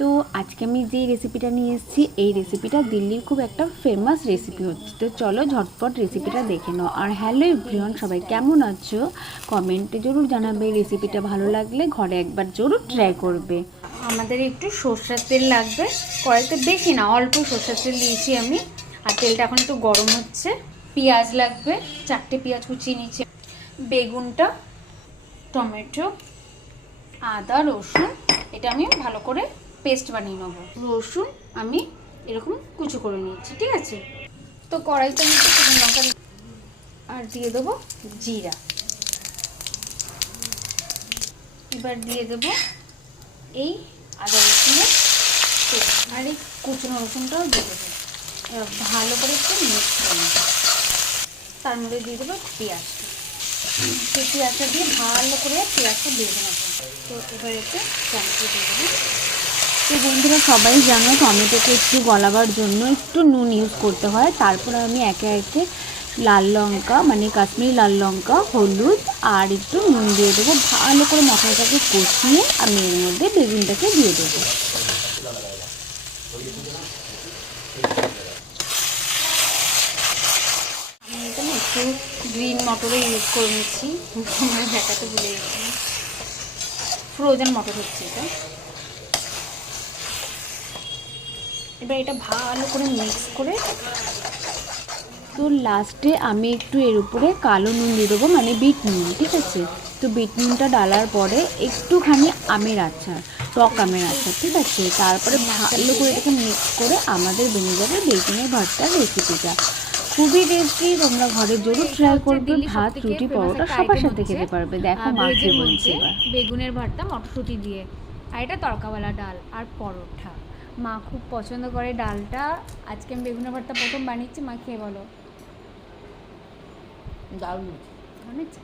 তো আজকে আমি যে রেসিপিটা নিয়ে এসেছি এই রেসিপিটা দিল্লির খুব একটা ফেমাস রেসিপি হচ্ছে। তো চলো ঝটপট রেসিপিটা দেখে নাও। আর হ্যালো এভরিওয়ান, সবাই কেমন আছো কমেন্টে জরুর জানাবে। রেসিপিটা ভালো লাগলে ঘরে একবার জরুর ট্রাই করবে। আমাদের একটু সরষের তেল লাগবে, কড়াইতে বেশি না, অল্প সরষের তেল দিয়েছি আমি। আর তেলটা এখন একটু গরম হচ্ছে। পেঁয়াজ লাগবে, 4টে পেঁয়াজ কুচিয়ে নিচ্ছি, বেগুনটা, টমেটো, আদা রসুন, এটা আমি ভালো করে পেস্ট বানিয়ে নেবো। রসুন আমি এরকম কুচি করে নিচ্ছি, ঠিক আছে। তো কড়াইতে আমি একটু শুকনো লঙ্কা আর দিয়ে দেবো জিরা। এবার দিয়ে দেবো এই আদা রসুনের পেস্ট আর এই কুচনো রসুনটাও দিয়ে দেবো। এবার ভালো করে একটু মিক্স করে নেবো। তার মধ্যে দিয়ে দেবো পেঁয়াজটা। সেই পেঁয়াজটা দিয়ে ভালো করে পেঁয়াজটা ভেজে নেবো। তো এবার একটু টমেটো দিয়ে দেবো। তো বন্ধুরা সবাই জানো টমেটোকে একটু গলাবার জন্য একটু নুন ইউজ করতে হয়। তারপর আমি একে একে লাল লঙ্কা মানে কাশ্মীরি লাল লঙ্কা, হলুদ আর একটু নুন দিয়ে দেবো। ভালো করে মশলাটাকে কষিয়ে আমি এর মধ্যে বেগুনটাকে দিয়ে দেবো। আমি এখানে একটু গ্রিন মটরও ইউজ করে নিচ্ছি, মানে দেখাতে ভুলে গেছি। ফ্রোজেন মটর হচ্ছে এটা। এবার এটা ভালো করে মিক্স করে তো লাস্টে আমি একটু এর উপরে কালো নুন দিয়ে দেবো, মানে বিট নুন, ঠিক আছে। তো বিট নুনটা ডালার পরে একটুখানি আমের আচার, টক আমের আচার, ঠিক আছে। তারপরে ভালো করে এটাকে মিক্স করে আমাদের বেরিয়ে যাবে বেগুনের ভর্তার রেসিপিটা। খুবই টেস্টি, তোমরা ঘরে জরুর ট্রাই করবে। ভাত রুটি পরোটা সবার সাথে খেতে পারবে। দেখো মা কি বলছে এবার। বেগুনের ভর্তা মটরশুঁটি দিয়ে, আর এটা তড়কাওয়ালা ডাল আর পরোটা। মা খুব পছন্দ করে ডালটা। আজকে আমি বেগুনের ভর্তা প্রথম বানিয়েছি, মা খেয়ে বলো। দারুণ। দারুণ হয়েছে?